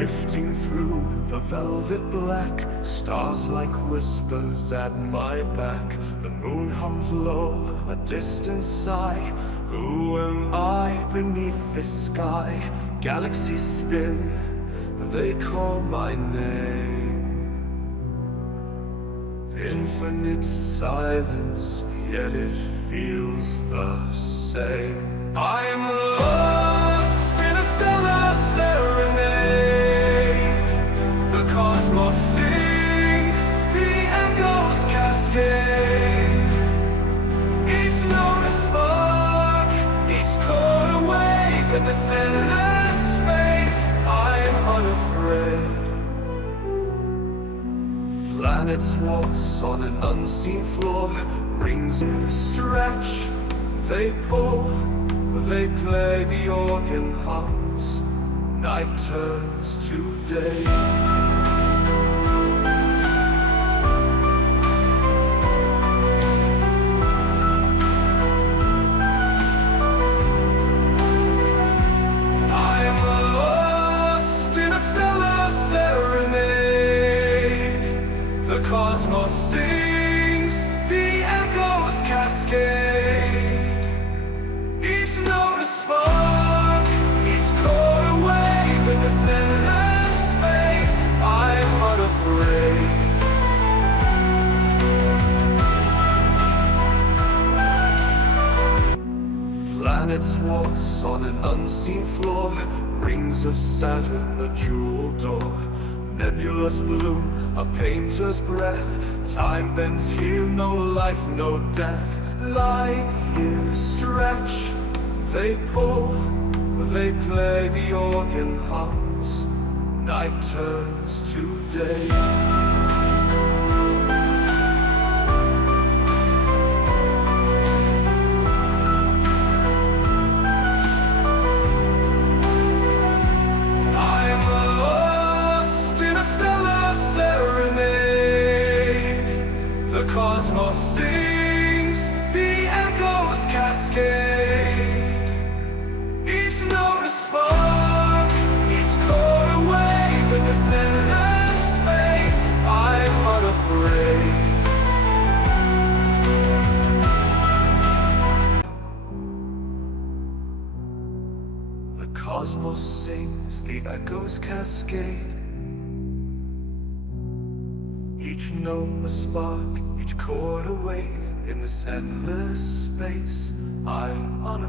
Drifting through the velvet black, stars like whispers at my back. The moon hums low, a distant sigh. Who am I beneath this sky? Galaxies spin, they call my name. Infinite silence, yet it feels the same. I'm lost in a stellar serenade. The cosmos sings, the echoes cascade. Each note a spark, each chord a wave. In this endless space, I'm unafraid. Planets waltz on an unseen floor. Rings stretch, they pull, they play, the organ hums. Night turns to day. I'm lost in a stellar serenade. The cosmos sings, the echoes cascade. Each note a spark, each chord a wave. In this endless space, I'm unafraid. Planets waltz on an unseen floor. Rings of Saturn, a jewel door. Nebulous bloom, a painter's breath. Time bends here, no life, no death. Light years stretch, they pull, they play, the organ hums. Night turns to day. The cosmos sings, the echoes cascade. Each note a spark, each chord a wave. In this endless space, I'm unafraid. The cosmos sings, the echoes cascade. Each note a spark, each chord a wave. In this endless space, I'm unafraid.